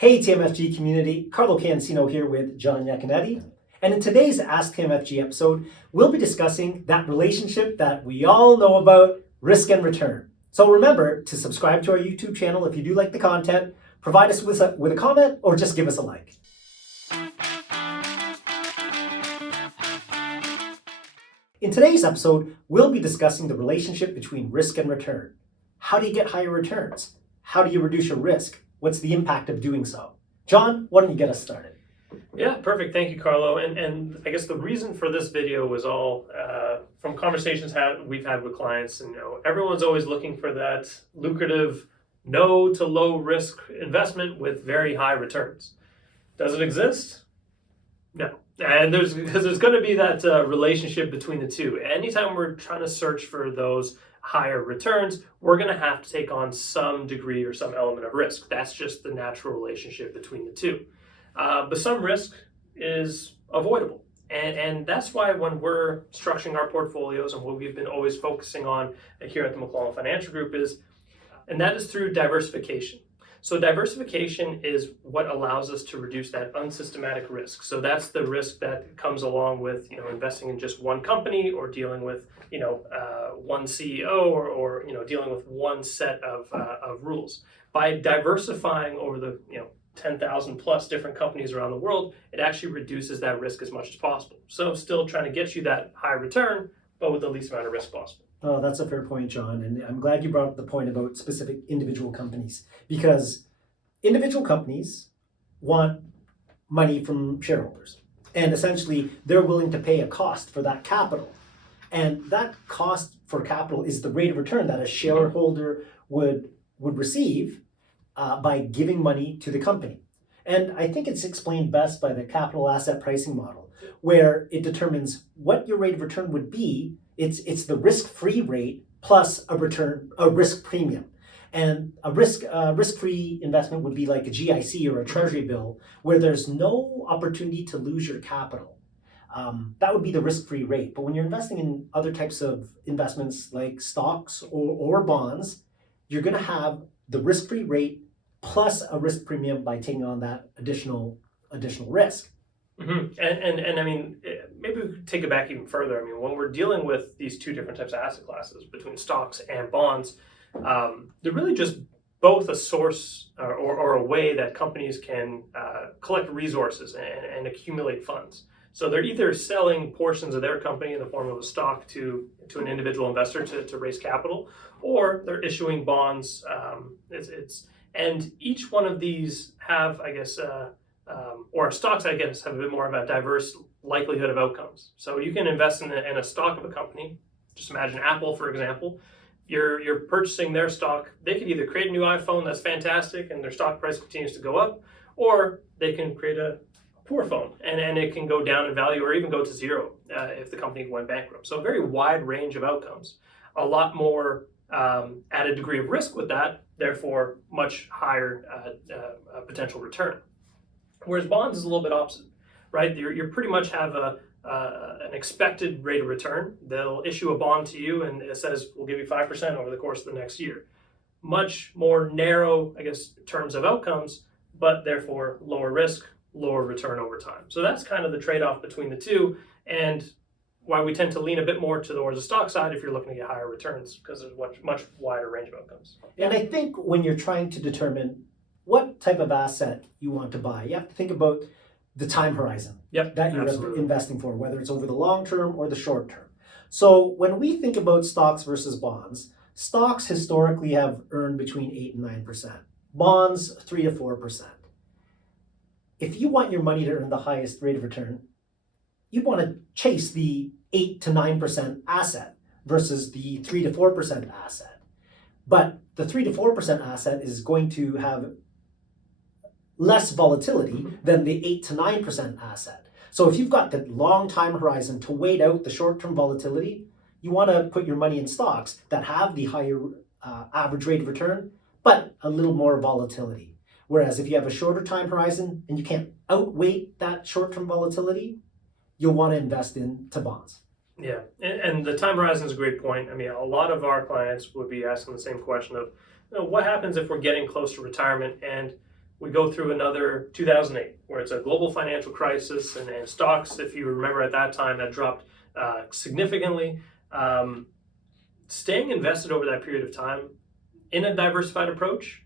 Hey TMFG community, Carlo Cancino here with John Iaconetti. And in today's Ask TMFG episode, we'll be discussing that relationship that we all know about, risk and return. So remember to subscribe to our YouTube channel if you do like the content, provide us with a comment, or just give us a like. In today's episode, we'll be discussing the relationship between risk and return. How do you get higher returns? How do you reduce your risk? What's the impact of doing so? John, why don't you get us started? Yeah, perfect. Thank you, Carlo. And I guess the reason for this video was all from conversations we've had with clients. And everyone's always looking for that lucrative, no to low risk investment with very high returns. Does it exist? No. And there's going to be that relationship between the two. Anytime we're trying to search for those higher returns, we're going to have to take on some degree or some element of risk. That's just the natural relationship between the two. But some risk is avoidable. And that's why when we're structuring our portfolios, and what we've been always focusing on here at the McClelland Financial Group and that is through diversification. So diversification is what allows us to reduce that unsystematic risk. So that's the risk that comes along with investing in just one company, or dealing with one CEO, or dealing with one set of rules. By diversifying over the 10,000 plus different companies around the world, it actually reduces that risk as much as possible. So still trying to get you that high return, but with the least amount of risk possible. Oh, that's a fair point, John. And I'm glad you brought up the point about specific individual companies, because individual companies want money from shareholders. And essentially, they're willing to pay a cost for that capital. And that cost for capital is the rate of return that a shareholder would receive by giving money to the company. And I think it's explained best by the capital asset pricing model, where it determines what your rate of return would be. It's the risk-free rate plus a risk premium. And a risk-free investment would be like a GIC or a treasury bill, where there's no opportunity to lose your capital. That would be the risk-free rate. But when you're investing in other types of investments like stocks or bonds, you're going to have the risk-free rate plus a risk premium by taking on that additional risk. Mm-hmm. And I mean, maybe we could take it back even further. I mean, when we're dealing with these two different types of asset classes between stocks and bonds, they're really just both a source or a way that companies can collect resources and accumulate funds. So they're either selling portions of their company in the form of a stock to an individual investor to raise capital, or they're issuing bonds. And each one of these have, I guess, or stocks, I guess, have a bit more of a diverse likelihood of outcomes. So you can invest in a stock of a company. Just imagine Apple, for example. You're purchasing their stock. They could either create a new iPhone that's fantastic and their stock price continues to go up, or they can create a poor phone and it can go down in value or even go to zero if the company went bankrupt. So a very wide range of outcomes. A lot more added degree of risk with that, therefore much higher potential return. Whereas bonds is a little bit opposite, right? You pretty much have an expected rate of return. They'll issue a bond to you and it says, we'll give you 5% over the course of the next year. Much more narrow, I guess, terms of outcomes, but therefore lower risk, lower return over time. So that's kind of the trade-off between the two, and why we tend to lean a bit more towards the stock side if you're looking to get higher returns, because there's a much wider range of outcomes. And I think when you're trying to determine what type of asset you want to buy, you have to think about the time horizon that you're absolutely investing for, whether it's over the long term or the short term. So when we think about stocks versus bonds, stocks historically have earned between 8 and 9%, bonds 3 to 4%. If you want your money to earn the highest rate of return, you want to chase the 8 to 9% asset versus the 3 to 4% asset. But the 3 to 4% asset is going to have less volatility than the 8 to 9% asset. So if you've got the long time horizon to wait out the short-term volatility, you want to put your money in stocks that have the higher average rate of return, but a little more volatility. Whereas if you have a shorter time horizon and you can't outweight that short-term volatility, you'll want to invest into bonds. Yeah, and the time horizon is a great point. I mean, a lot of our clients would be asking the same question of, what happens if we're getting close to retirement and we go through another 2008, where it's a global financial crisis, and stocks, if you remember at that time, that dropped significantly. Staying invested over that period of time in a diversified approach,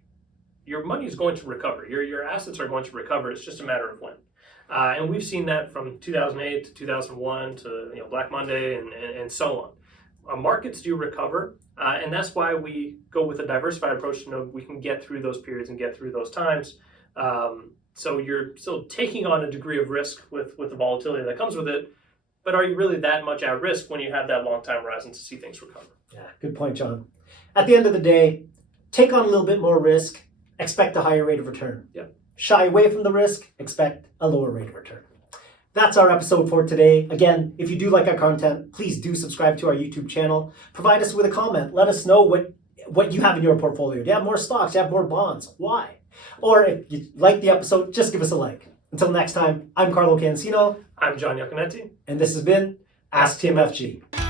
your money is going to recover. Your assets are going to recover. It's just a matter of when. And we've seen that from 2008 to 2001 to Black Monday and so on. Markets do recover, and that's why we go with a diversified approach to know we can get through those periods and get through those times. So you're still taking on a degree of risk with the volatility that comes with it, but are you really that much at risk when you have that long time horizon to see things recover? Yeah, good point, John. At the end of the day, take on a little bit more risk, expect a higher rate of return. Yep. Shy away from the risk, expect a lower rate of return. That's our episode for today. Again, if you do like our content, please do subscribe to our YouTube channel. Provide us with a comment. Let us know what you have in your portfolio. Do you have more stocks? Do you have more bonds? Why? Or if you like the episode, just give us a like. Until next time, I'm Carlo Cancino. I'm John Iaconetti. And this has been Ask TMFG.